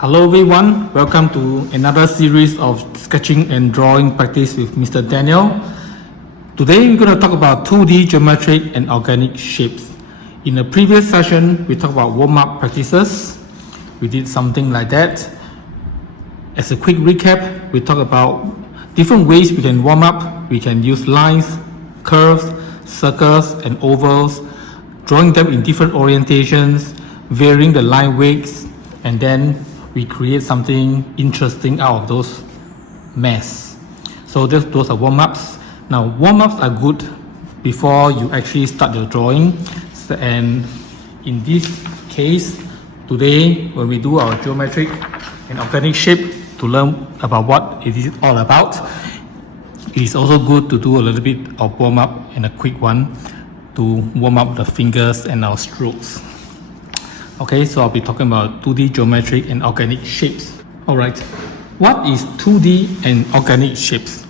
Hello everyone, welcome to another series of sketching and drawing practice with Mr. Daniel. Today we're going to talk about 2D geometric and organic shapes. In the previous session, we talked about warm-up practices. We did something like that. As a quick recap, we talked about different ways we can warm up. We can use lines, curves, circles, and ovals, drawing them in different orientations, varying the line weights, and then we create something interesting out of those mess. So those are warm-ups. Now warm-ups are good before you actually start your drawing. And in this case, today when we do our geometric and organic shape to learn about what it is all about, it is also good to do a little bit of warm-up and a quick one to warm up the fingers and our strokes. Okay, so I'll be talking about 2D geometric and organic shapes. Alright, what is 2D and organic shapes?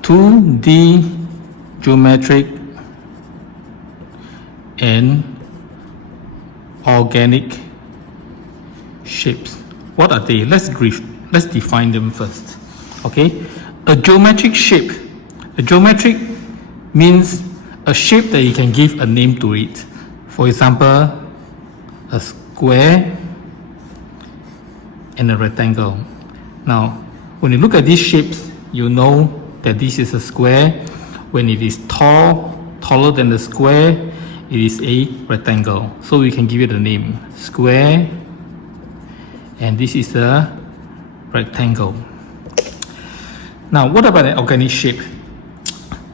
2D geometric and organic shapes. What are they? Let's define them first. Okay, a geometric shape. A geometric means a shape that you can give a name to it. For example, a square and a rectangle. Now, when you look at these shapes, you know that this is a square. When it is taller than the square, it is a rectangle. So we can give it a name, square, and this is a rectangle. Now, what about an organic shape?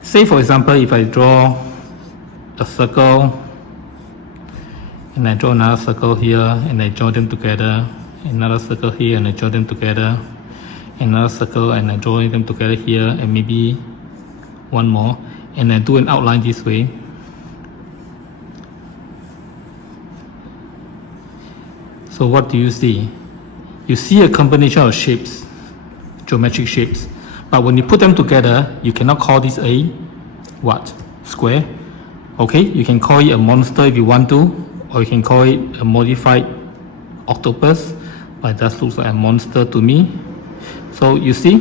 Say for example, if I draw a circle, and I draw another circle here, and I draw them together, another circle here, and I draw them together, another circle, and I draw them together here, and maybe one more, and I do an outline this way. So what do you see? You see a combination of shapes, geometric shapes, but when you put them together, you cannot call this a what? Square. Okay, you can call it a monster if you want to, or you can call it a modified octopus, but that looks like a monster to me. So you see,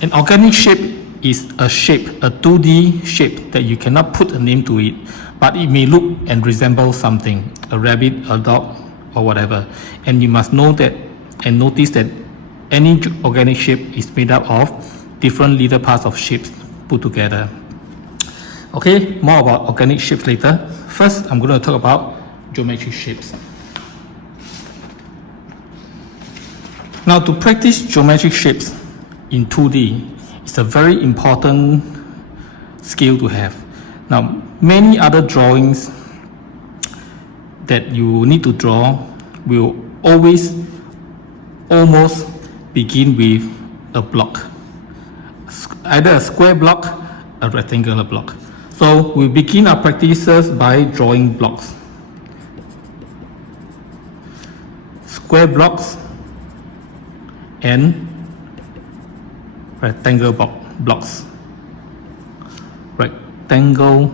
an organic shape is a shape, a 2D shape that you cannot put a name to it, but it may look and resemble something, a rabbit, a dog, or whatever. And you must know that and notice that any organic shape is made up of different little parts of shapes put together. Okay, more about organic shapes later. First, I'm going to talk about geometric shapes. Now, to practice geometric shapes in 2D, it's a very important skill to have. Now, many other drawings that you need to draw will almost begin with a block, either a square block, a rectangular block. So we begin our practices by drawing blocks, square blocks and rectangle blocks, rectangle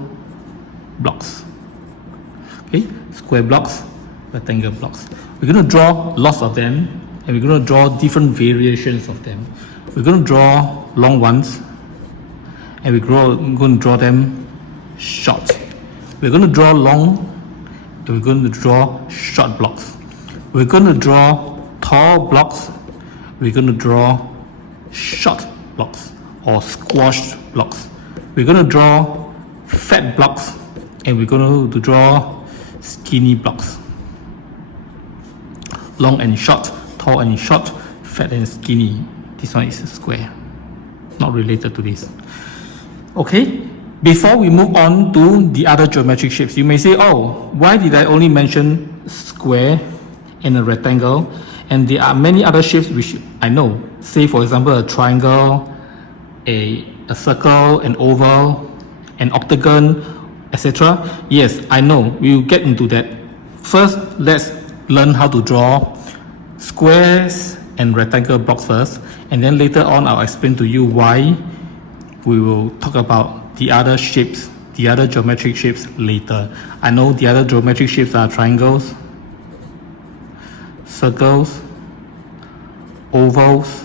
blocks. Okay, square blocks, rectangle blocks. We're going to draw lots of them, and we're going to draw different variations of them. We're going to draw long ones, and we're going to draw them short. We're going to draw long, and we're going to draw short blocks. We're going to draw tall blocks. We're going to draw short blocks or squashed blocks. We're going to draw fat blocks, and we're going to draw skinny blocks. Long and short, tall and short, fat and skinny. This one is a square, not related to this. Okay, before we move on to the other geometric shapes, you may say, oh, why did I only mention square and a rectangle? And there are many other shapes which I know. Say for example, a triangle, a circle, an oval, an octagon, etc. Yes, I know, we will get into that. First, let's learn how to draw squares and rectangle blocks first, and then later on I'll explain to you why we will talk about the other shapes, the other geometric shapes later. I know the other geometric shapes are triangles, circles, ovals,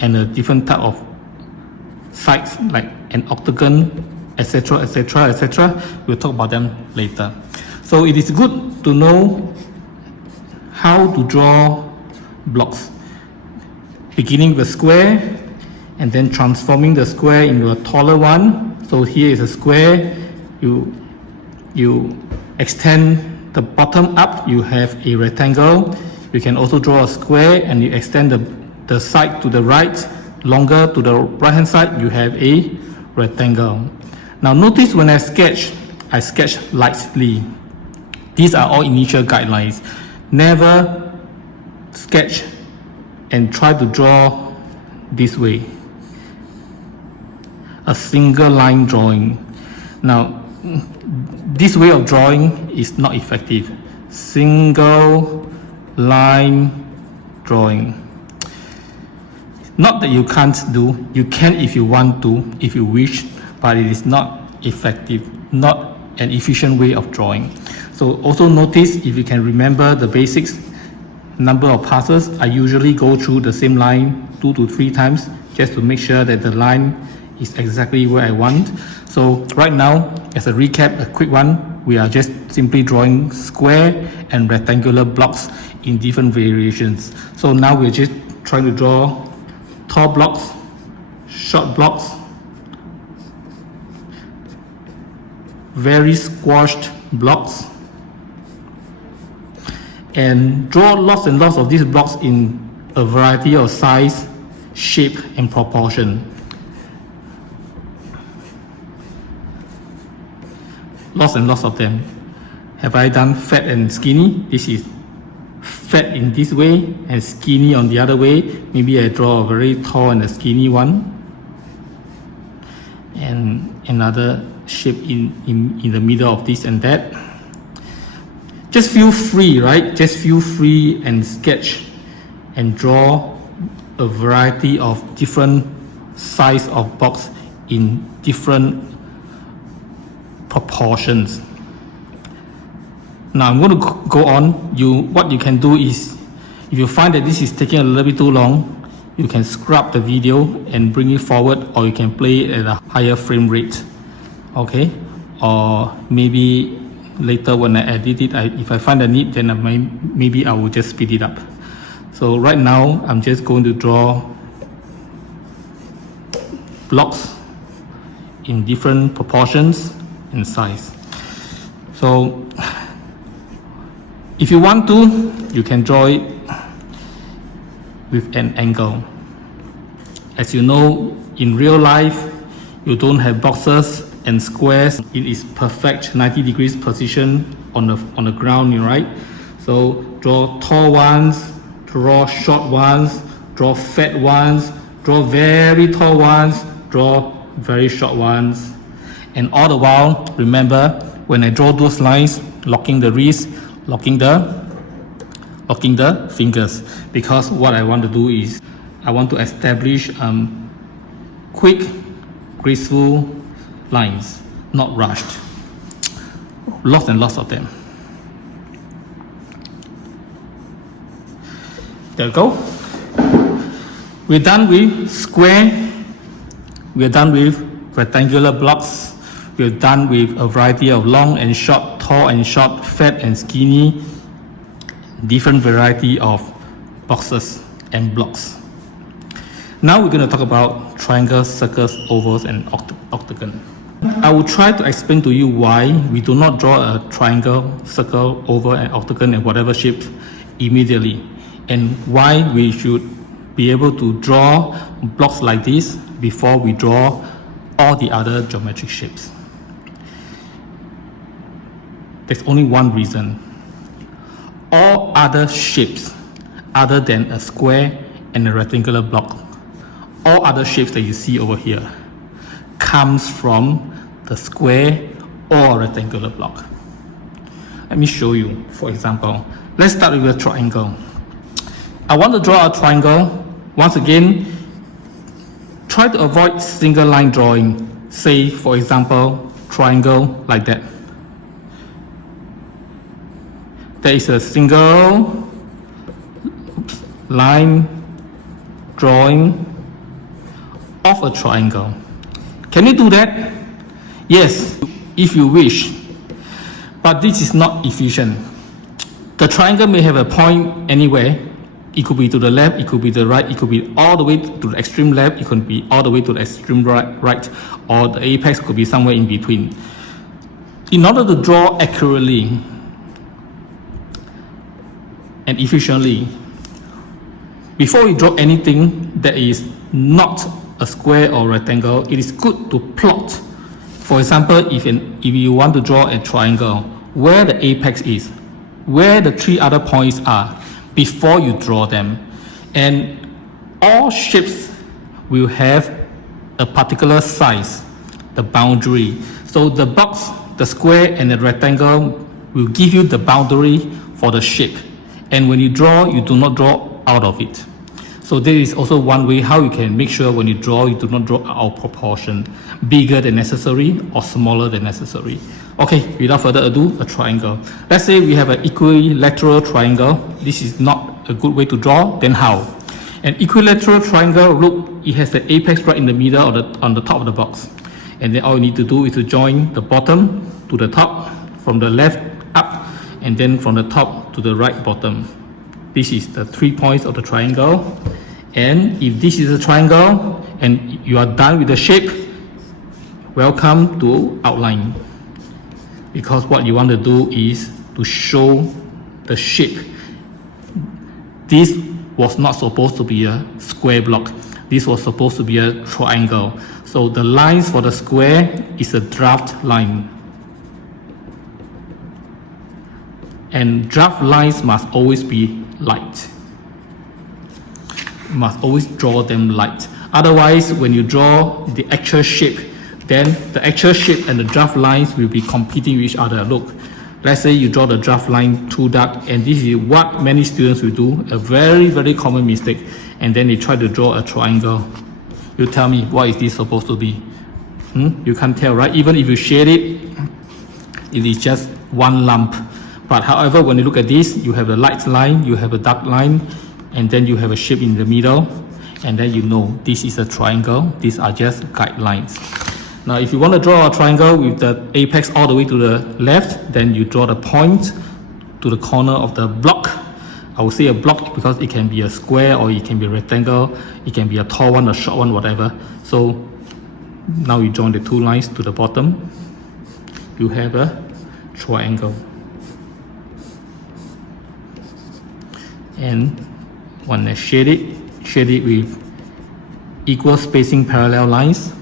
and a different type of sides like an octagon, etc, etc, etc. We'll talk about them later. So it is good to know how to draw blocks, beginning with a square and then transforming the square into a taller one. So here is a square, you extend the bottom up, you have a rectangle. You can also draw a square and you extend the side to the right, longer to the right hand side, you have a rectangle. Now notice when I sketch lightly. These are all initial guidelines. Never sketch and try to draw this way, a single line drawing. Now this way of drawing is not effective. Single line drawing. Not that you can't do, you can if you want to, if you wish, but it is not effective, not an efficient way of drawing. So also notice, if you can remember the basics, number of passes, I usually go through the same line 2 to 3 times just to make sure that the line is exactly where I want. So right now, as a recap, a quick one, we are just simply drawing square and rectangular blocks in different variations. So now we're just trying to draw tall blocks, short blocks, very squashed blocks, and draw lots and lots of these blocks in a variety of size, shape, and proportion. Lots and lots of them. Have I done fat and skinny? This is fat in this way and skinny on the other way. Maybe I draw a very tall and a skinny one, and another shape in the middle of this and that. Just feel free, right? Just feel free and sketch and draw a variety of different size of box in different proportions. Now I'm going to go on. What you can do is, if you find that this is taking a little bit too long, you can scrap the video and bring it forward, or you can play it at a higher frame rate. Okay? Or maybe later when I edit it, if I find a need, then maybe I will just speed it up. So right now, I'm just going to draw blocks in different proportions and size. So if you want to, you can draw it with an angle. As you know, in real life, you don't have boxes and squares. It is perfect 90 degrees position on the ground, right? So draw tall ones, draw short ones, draw fat ones, draw very tall ones, draw very short ones. And all the while, remember, when I draw those lines, locking the wrist, locking the fingers, because what I want to do is I want to establish quick, graceful lines, not rushed. Lots and lots of them. There we go. We're done with square. We're done with rectangular blocks. We're done with a variety of long and short, tall and short, fat and skinny, different variety of boxes and blocks. Now we're going to talk about triangles, circles, ovals, and octagon. I will try to explain to you why we do not draw a triangle, circle, oval, and octagon and whatever shape immediately, and why we should be able to draw blocks like this before we draw all the other geometric shapes. There's only one reason. All other shapes other than a square and a rectangular block, all other shapes that you see over here comes from the square or rectangular block. Let me show you. For example, let's start with a triangle. I want to draw a triangle. Once again, try to avoid single line drawing. Say, for example, triangle like that. There is a single line drawing of a triangle. Can you do that? Yes, if you wish, but this is not efficient. The triangle may have a point anywhere. It could be to the left, it could be the right, it could be all the way to the extreme left, it could be all the way to the extreme right, or the apex could be somewhere in between. In order to draw accurately and efficiently, before you draw anything that is not a square or rectangle, it is good to plot. For example, if you want to draw a triangle, where the apex is, where the three other points are, before you draw them. And all shapes will have a particular size, the boundary. So the box, the square, and the rectangle will give you the boundary for the shape. And when you draw, you do not draw out of it. So there is also one way how you can make sure when you draw, you do not draw out of proportion, bigger than necessary or smaller than necessary. Okay, without further ado, a triangle. Let's say we have an equilateral triangle. This is not a good way to draw, then how? An equilateral triangle, look, it has the apex right in the middle or on the top of the box. And then all you need to do is to join the bottom to the top, from the left up, and then from the top to the right bottom. This is the 3 points of the triangle. And if this is a triangle and you are done with the shape, welcome to outline. Because what you want to do is to show the shape. This was not supposed to be a square block. This was supposed to be a triangle. So the lines for the square is a draft line. And draft lines must always be light. You must always draw them light. Otherwise, when you draw the actual shape, then the actual shape and the draft lines will be competing with each other. Look, let's say you draw the draft line too dark, and this is what many students will do, a very, very common mistake. And then they try to draw a triangle. You tell me, what is this supposed to be? You can't tell, right? Even if you shade it, it is just one lump. But however, when you look at this, you have a light line, you have a dark line, and then you have a shape in the middle, and then you know this is a triangle. These are just guidelines. Now, if you want to draw a triangle with the apex all the way to the left, then you draw the point to the corner of the block. I will say a block because it can be a square or it can be a rectangle, it can be a tall one, a short one, whatever. So now you join the two lines to the bottom, you have a triangle. And when I shade it with equal spacing parallel lines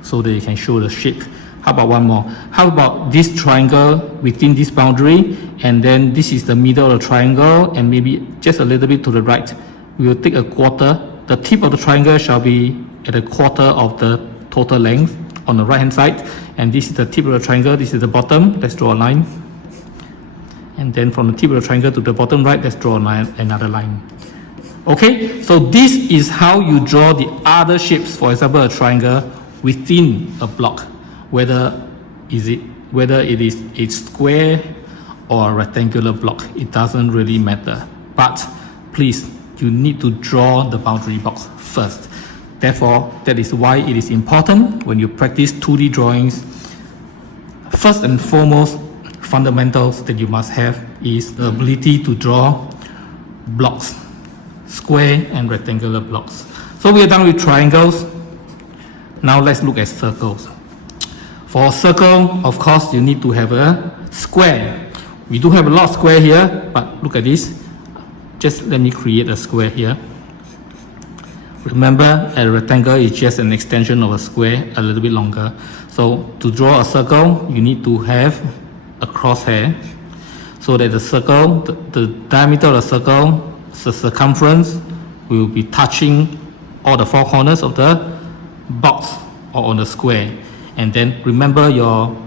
so that you can show the shape. How about one more? How about this triangle within this boundary, and then this is the middle of the triangle, and maybe just a little bit to the right. We will take a quarter. The tip of the triangle shall be at a quarter of the total length on the right hand side, and this is the tip of the triangle, this is the bottom. Let's draw a line. And then from the tip of the triangle to the bottom right, let's draw a line, another line. Okay, so this is how you draw the other shapes, for example a triangle within a block, whether it is a square or a rectangular block. It doesn't really matter, but please, you need to draw the boundary box first. Therefore, that is why it is important when you practice 2D drawings. First and foremost, fundamentals that you must have is the ability to draw blocks, square and rectangular blocks. So we are done with triangles. Now let's look at circles. For a circle, of course, you need to have a square. We do have a lot of square here, but look at this. Just let me create a square here. Remember, a rectangle is just an extension of a square, a little bit longer. So to draw a circle, you need to have a crosshair so that the circle, the diameter of the circle, the circumference will be touching all the four corners of the box or on the square. And then remember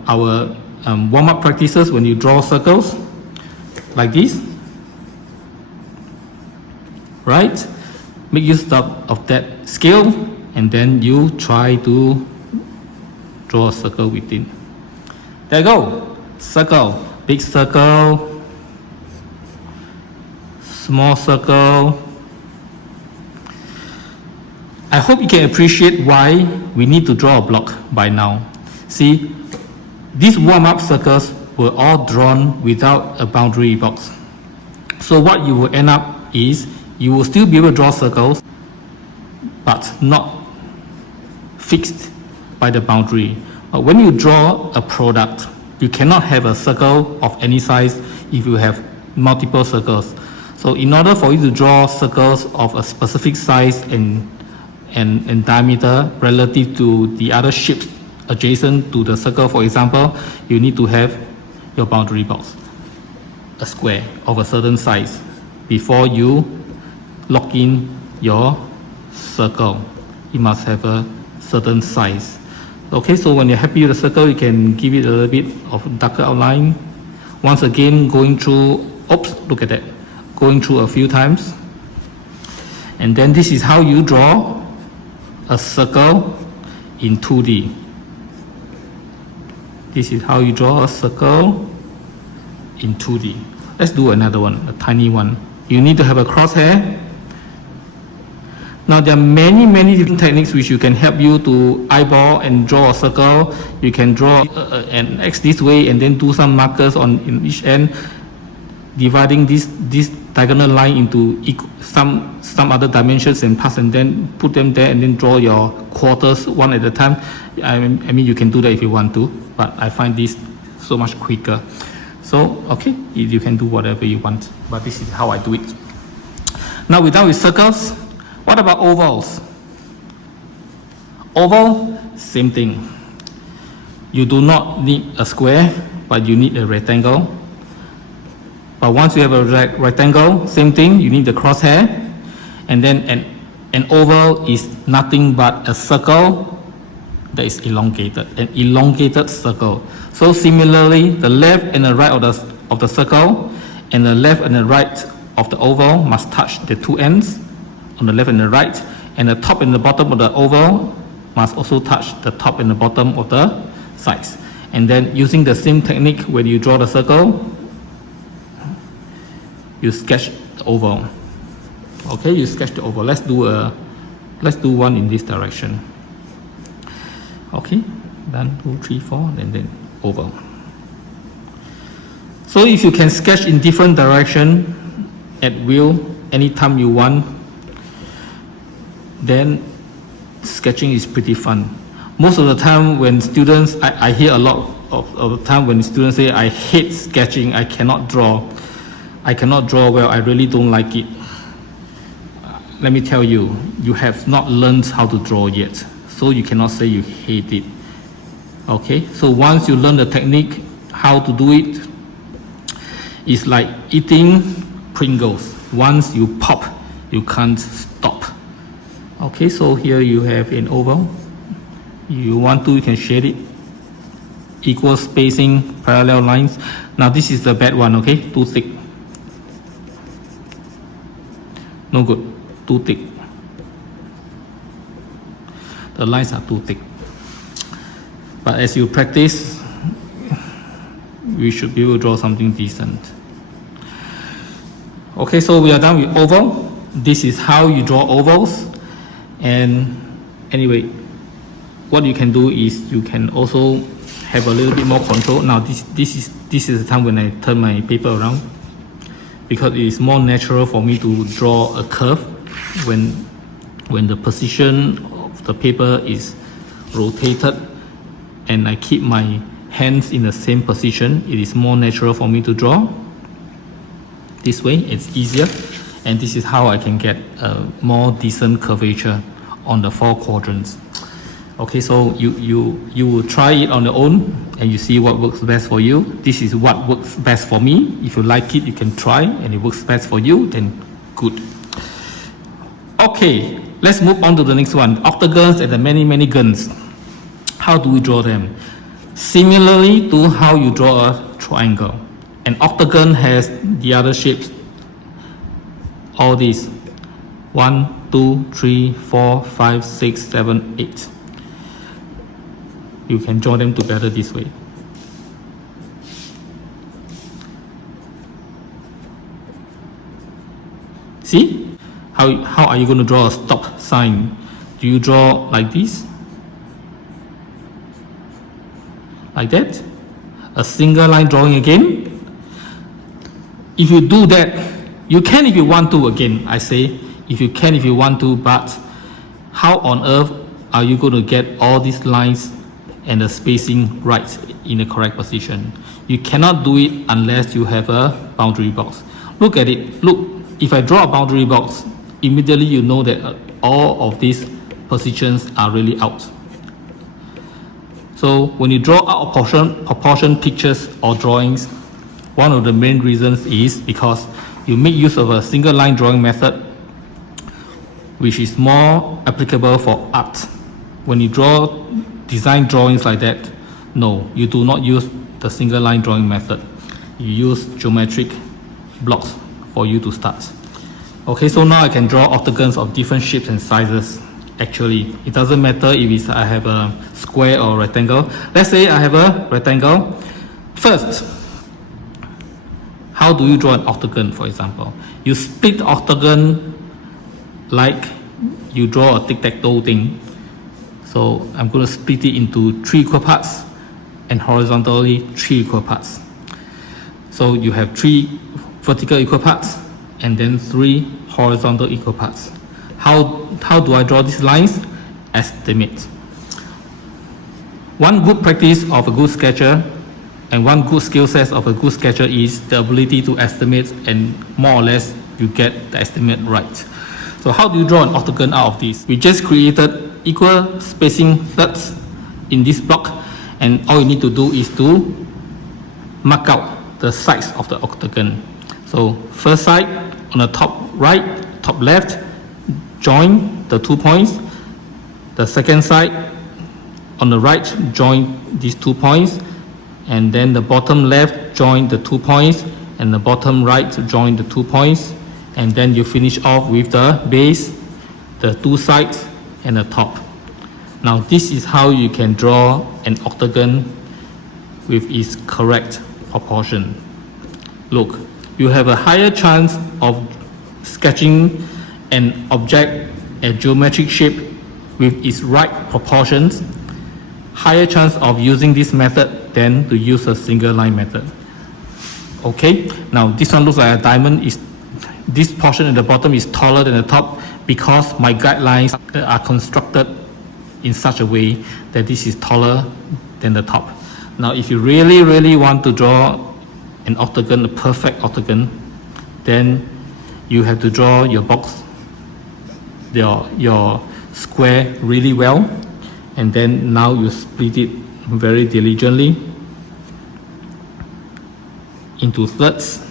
our warm-up practices when you draw circles like this, right? Make use of that skill, and then you try to draw a circle within. There you go. Circle, big circle, small circle, I hope you can appreciate why we need to draw a block by now. See, these warm-up circles were all drawn without a boundary box. So what you will end up is, you will still be able to draw circles, but not fixed by the boundary. But when you draw a product, you cannot have a circle of any size if you have multiple circles. So in order for you to draw circles of a specific size and diameter relative to the other shapes adjacent to the circle, for example, you need to have your boundary box, a square of a certain size, before you lock in your circle. You must have a certain size. Okay, so when you're happy with the circle, you can give it a little bit of darker outline. Once again, going through, oops, look at that, going through a few times. And then this is how you draw a circle in 2D. This is how you draw a circle in 2D. Let's do another one, a tiny one. You need to have a crosshair. Now there are many different techniques which you can help you to eyeball and draw a circle. You can draw an X this way and then do some markers in each end, dividing this diagonal line into some other dimensions and parts, and then put them there and then draw your quarters one at a time. I mean you can do that if you want to, but I find this so much quicker. So okay, you can do whatever you want, but this is how I do it. Now we're done with circles. What about ovals? Oval, same thing. You do not need a square, but you need a rectangle. But once you have a rectangle, same thing, you need the crosshair. And then an oval is nothing but a circle that is elongated, an elongated circle. So similarly, the left and the right of the circle and the left and the right of the oval must touch the two ends on the left and the right, and the top and the bottom of the oval must also touch the top and the bottom of the sides. And then using the same technique, when you draw the circle, you sketch the oval. Okay, you sketch the oval. Let's do one in this direction. Okay, 1, 2, 3, 4, and then oval. So if you can sketch in different direction at will anytime you want, then sketching is pretty fun. Most of the time when students, I hear a lot of the time when students say, I hate sketching, I cannot draw well, I really don't like it. Let me tell you, you have not learned how to draw yet, so you cannot say you hate it. Okay, so once you learn the technique, how to do it, it's like eating Pringles. Once you pop, you can't stop. Okay, so here you have an oval. You want to, you can shade it. Equal spacing, parallel lines. Now this is the bad one, okay? Too thick. No good, too thick. The lines are too thick. But as you practice, we should be able to draw something decent. Okay, so we are done with oval. This is how you draw ovals. And anyway, what you can do is you can also have a little bit more control. Now this is the time when I turn my paper around, because it is more natural for me to draw a curve when the position of the paper is rotated and I keep my hands in the same position. It is more natural for me to draw. This way it's easier, and this is how I can get a more decent curvature on the 4 quadrants. Okay, so you will try it on your own and you see what works best for you. This is what works best for me. If you like it, you can try, and it works best for you, then good. Okay, let's move on to the next one. Octagons and the many guns. How do we draw them? Similarly to how you draw a triangle. An octagon has the other shapes, all these 1, 2, 3, 4, 5, 6, 7, 8. You can join them together this way. See? How are you going to draw a stop sign? Do you draw like this? Like that? A single line drawing again? If you do that, you can if you want to, again, I say, if you can if you want to, but how on earth are you going to get all these lines and the spacing right in the correct position? You cannot do it unless you have a boundary box. Look at it. Look, if I draw a boundary box, immediately you know that all of these positions are really out. So when you draw out of proportion pictures or drawings, one of the main reasons is because you make use of a single line drawing method, which is more applicable for art. When you draw design drawings like that, no, you do not use the single line drawing method. You use geometric blocks for you to start. Okay, so now I can draw octagons of different shapes and sizes. Actually, it doesn't matter if I have a square or rectangle. Let's say I have a rectangle. First, how do you draw an octagon, for example? You split the octagon like you draw a tic-tac-toe thing. So I'm going to split it into 3 equal parts and horizontally 3 equal parts. So you have 3 vertical equal parts and then 3 horizontal equal parts. How do I draw these lines? Estimate. One good practice of a good sketcher and one good skill set of a good sketcher is the ability to estimate, and more or less you get the estimate right. So how do you draw an octagon out of this? We just created equal spacing thirds in this block, and all you need to do is to mark out the sides of the octagon. So first side on the top right, top left, join the 2 points. The second side on the right, join these 2 points, and then the bottom left, join the 2 points, and the bottom right, join the 2 points, and then you finish off with the base, the 2 sides, and the top. Now this is how you can draw an octagon with its correct proportion. Look, you have a higher chance of sketching an object, a geometric shape with its right proportions, higher chance of using this method than to use a single line method. Okay, now this one looks like a diamond. This portion at the bottom is taller than the top because my guidelines are constructed in such a way that this is taller than the top. Now if you really want to draw an octagon, a perfect octagon, then you have to draw your box, your square really well, and then now you split it very diligently into thirds.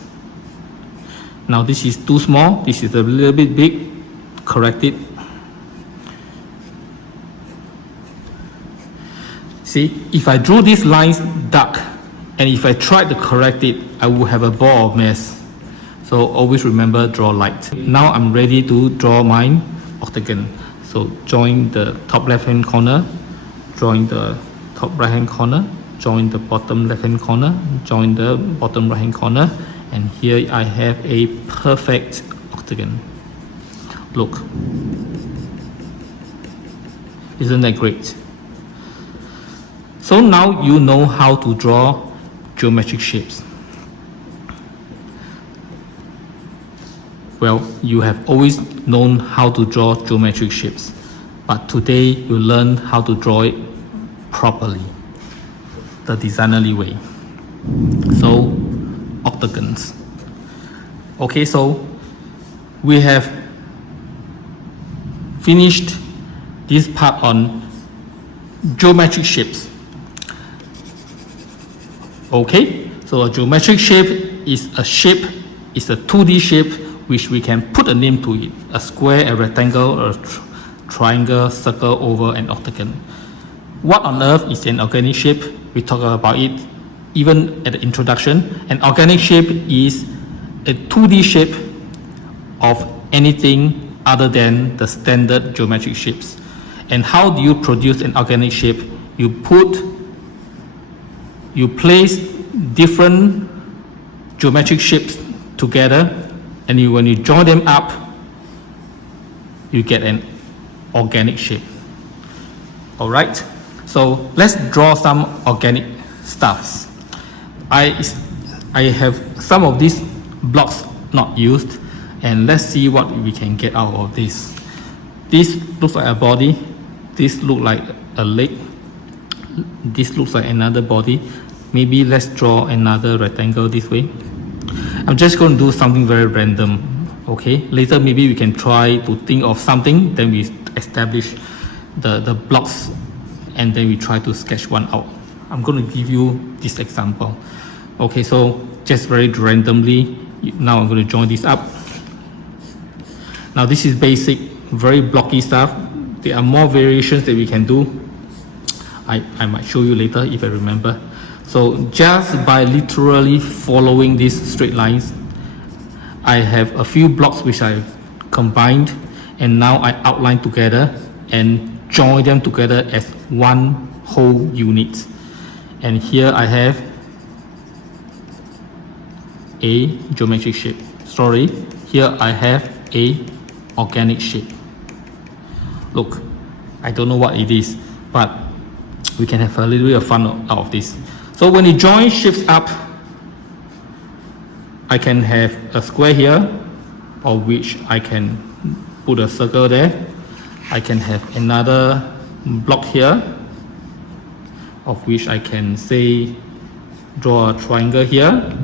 Now this is too small, this is a little bit big, correct it. See, if I drew these lines dark and if I tried to correct it, I would have a ball of mess. So always remember, draw light. Now I'm ready to draw my octagon. So join the top left hand corner, join the top right hand corner, join the bottom left hand corner, join the bottom right hand corner, and here I have a perfect octagon. Look, isn't that great? So now you know how to draw geometric shapes. Well, you have always known how to draw geometric shapes, but today you learn how to draw it properly, the designerly way. So, octagons. Okay, so we have finished this part on geometric shapes. Okay, so a geometric shape is a 2D shape which we can put a name to it: a square, a rectangle, a triangle, circle, oval, and octagon. What on earth is an organic shape? We talked about it even at the introduction. An organic shape is a 2D shape of anything other than the standard geometric shapes. And how do you produce an organic shape? You place different geometric shapes together, and when you join them up, you get an organic shape. Alright, so let's draw some organic stuffs. I have some of these blocks not used, and let's see what we can get out of this. This looks like a body, this looks like a leg, this looks like another body. Maybe let's draw another rectangle this way. I'm just going to do something very random. Okay, later maybe we can try to think of something, then we establish the blocks, and then we try to sketch one out. I'm going to give you this example. Okay, so just very randomly, now I'm going to join this up. Now this is basic, very blocky stuff. There are more variations that we can do. I might show you later if I remember. So just by literally following these straight lines, I have a few blocks which I combined, and now I outline together and join them together as one whole unit. And here I have a geometric shape. Sorry, here I have a organic shape. Look, I don't know what it is, but we can have a little bit of fun out of this. So when you join shapes up, I can have a square here, of which I can put a circle there. I can have another block here, of which I can say draw a triangle here,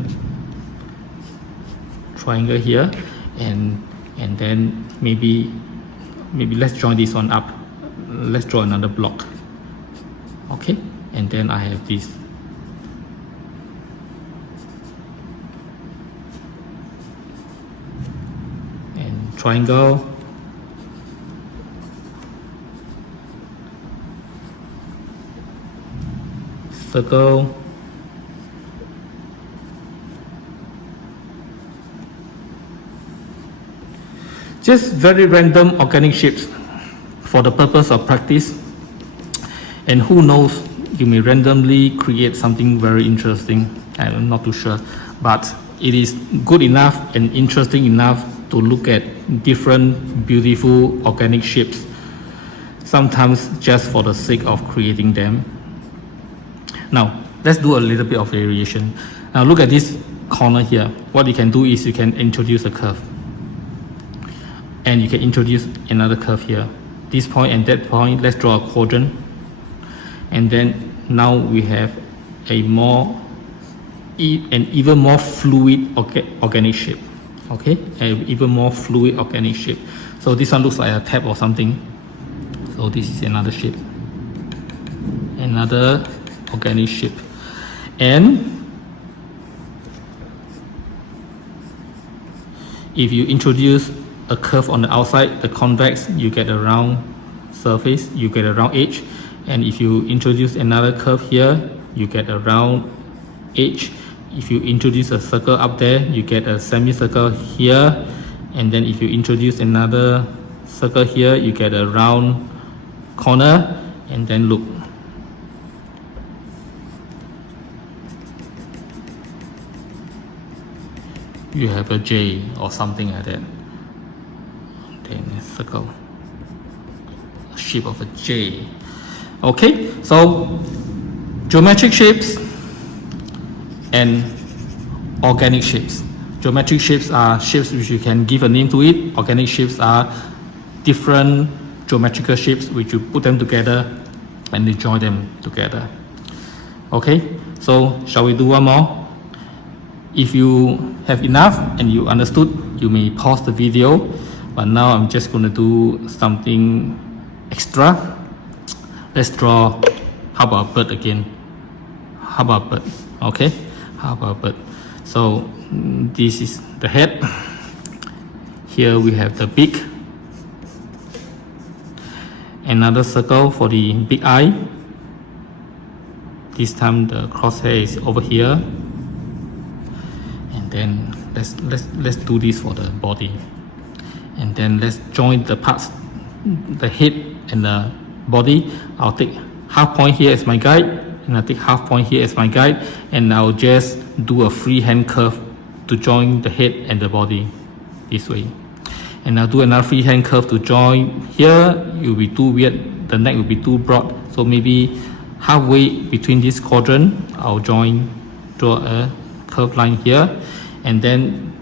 and then maybe let's join this one up. Let's draw another block. Okay, and then I have this. And triangle. Circle. Just very random organic shapes for the purpose of practice. And who knows, you may randomly create something very interesting. I'm not too sure, but it is good enough and interesting enough to look at different beautiful organic shapes, sometimes just for the sake of creating them. Now, let's do a little bit of variation. Now look at this corner here. What you can do is you can introduce a curve. And you can introduce another curve here. This point and that point, let's draw a quadrant. And then now we have an even more fluid organic shape. Okay, an even more fluid organic shape. So this one looks like a tap or something. So this is another shape, another organic shape. And if you introduce a curve on the outside, the convex, you get a round surface, you get a round edge. And if you introduce another curve here, you get a round edge. If you introduce a circle up there, you get a semicircle here. And then if you introduce another circle here, you get a round corner. And then look, you have a J or something like that. Then a circle, a shape of a J. Okay, so geometric shapes and organic shapes. Geometric shapes are shapes which you can give a name to it. Organic shapes are different geometrical shapes which you put them together and you join them together. Okay, so shall we do one more? If you have enough and you understood, you may pause the video. But now I'm just going to do something extra. Let's draw, how about a bird again? How about bird? Okay, how about bird? So this is the head. Here we have the beak. Another circle for the big eye. This time the crosshair is over here. And then let's do this for the body. And then let's join the parts, the head and the body. I'll take half point here as my guide, and I'll take half point here as my guide, and I'll just do a freehand curve to join the head and the body this way. And I'll do another freehand curve to join. Here it will be too weird, the neck will be too broad, so maybe halfway between this quadrant I'll draw a curved line here, and then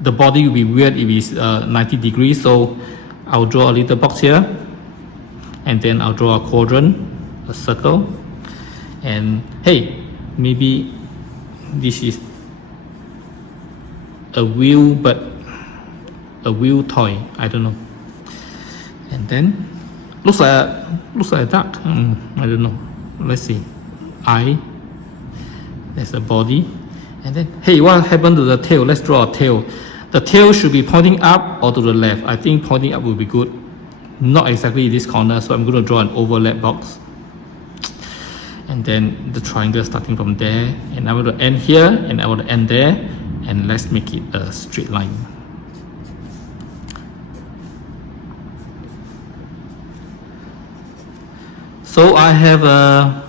the body will be weird if it's 90 degrees, so I'll draw a little box here, and then I'll draw a quadrant, a circle, and hey, maybe this is a wheel, but a wheel toy, I don't know. And then looks like a duck. I don't know. Let's see. Eye. There's a body. And then hey, what happened to the tail? Let's draw a tail. The tail should be pointing up or to the left. I think pointing up will be good. Not exactly this corner, so I'm going to draw an overlap box. And then the triangle starting from there, and I want to end here, and I want to end there, and let's make it a straight line. So I have a,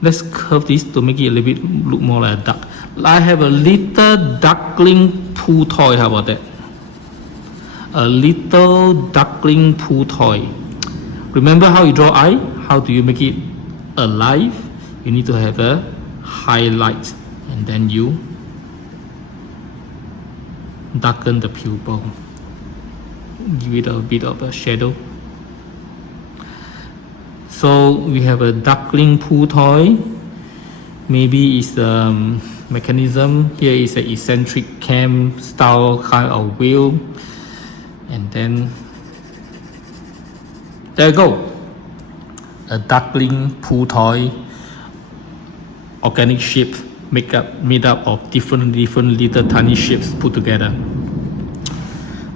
let's curve this to make it a little bit look more like a duck. I have a little duckling pool toy. How about that? A little duckling pool toy. Remember how you draw eye? How do you make it alive? You need to have a highlight, and then you darken the pupil. Give it a bit of a shadow. So we have a duckling pool toy. Maybe it's a mechanism. Here is an eccentric cam style kind of wheel. And then there you go. A duckling pool toy, organic shape made up of different little tiny shapes put together.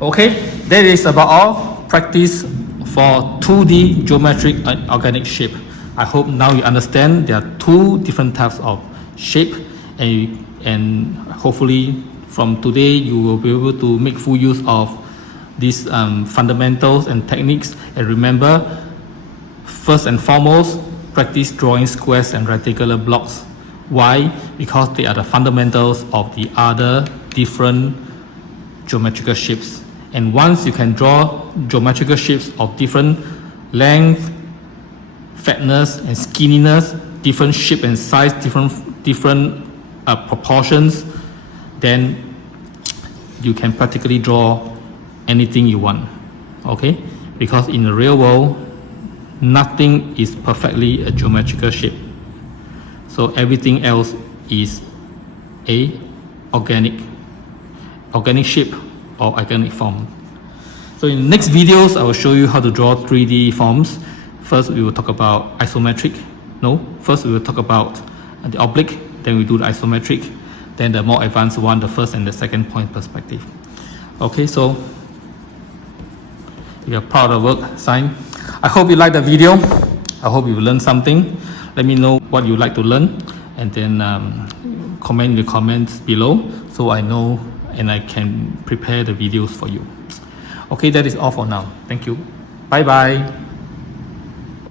Okay, that is about all. Practice for 2D geometric and organic shape. I hope now you understand there are two different types of shape, and hopefully from today you will be able to make full use of these fundamentals and techniques. And remember, first and foremost, practice drawing squares and rectangular blocks. Why? Because they are the fundamentals of the other different geometrical shapes. And once you can draw geometrical shapes of different length, fatness and skinniness, different shape and size, different proportions, then you can practically draw anything you want. Okay? Because in the real world, nothing is perfectly a geometrical shape. So everything else is a organic shape or organic form. So in the next videos, I will show you how to draw 3D forms. First, we will talk about isometric. First we will talk about the oblique, then we do the isometric, then the more advanced one, the first and the second point perspective. Okay, so we are proud of work, sign. I hope you like the video. I hope you learned something. Let me know what you like to learn, and then comment in the comments below so I know and I can prepare the videos for you. Okay, that is all for now. Thank you. Bye bye.